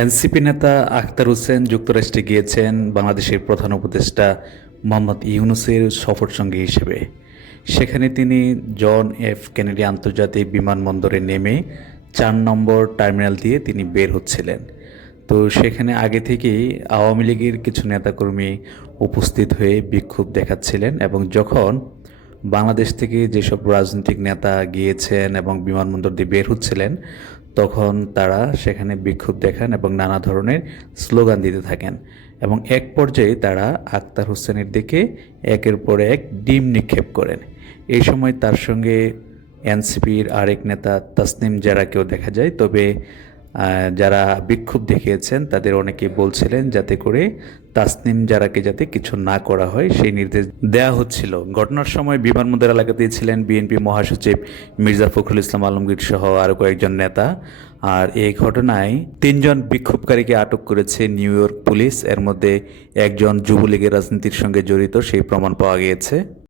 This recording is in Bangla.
এনসিপি নেতা আখতার হোসেন যুক্তরাষ্ট্রে গিয়েছেন বাংলাদেশের প্রধান উপদেষ্টা মোহাম্মদ ইউনূসের সফরসঙ্গী হিসেবে। সেখানে তিনি জন এফ কেনেডি আন্তর্জাতিক বিমানবন্দরে নেমে ৪ নম্বর টার্মিনাল দিয়ে তিনি বের হচ্ছিলেন। তো সেখানে আগে থেকেই আওয়ামী লীগের কিছু নেতাকর্মী উপস্থিত হয়ে বিক্ষোভ দেখাচ্ছিলেন, এবং যখন বাংলাদেশ থেকে যেসব রাজনৈতিক নেতা গিয়েছেন এবং বিমানবন্দর দিয়ে বের হচ্ছিলেন, তখন তারা সেখানে বিক্ষোভ দেখান এবং নানা ধরনের স্লোগান দিতে থাকেন, এবং এক পর্যায়ে তারা আখতার হোসেনের দিকে একের পর এক ডিম নিক্ষেপ করেন। এই সময় তার সঙ্গে এনসিপির আরেক নেতা তাসনিম জারাকেও দেখা যায়। তবে যারা বিক্ষোভ দেখিয়েছেন তাদের অনেকেই বলছিলেন যাতে করে তাসনিম জারাকে যাতে কিছু না করা হয় সেই নির্দেশ দেওয়া হচ্ছিল। ঘটনার সময় বিমানবন্দর এলাকাতেই ছিলেন বিএনপি মহাসচিব মির্জা ফখরুল ইসলাম আলমগীর সহ আরও কয়েকজন নেতা। আর এই ঘটনায় 3জন বিক্ষোভকারীকে আটক করেছে নিউ ইয়র্ক পুলিশ। এর মধ্যে একজন যুবলীগের রাজনীতির সঙ্গে জড়িত সেই প্রমাণ পাওয়া গিয়েছে।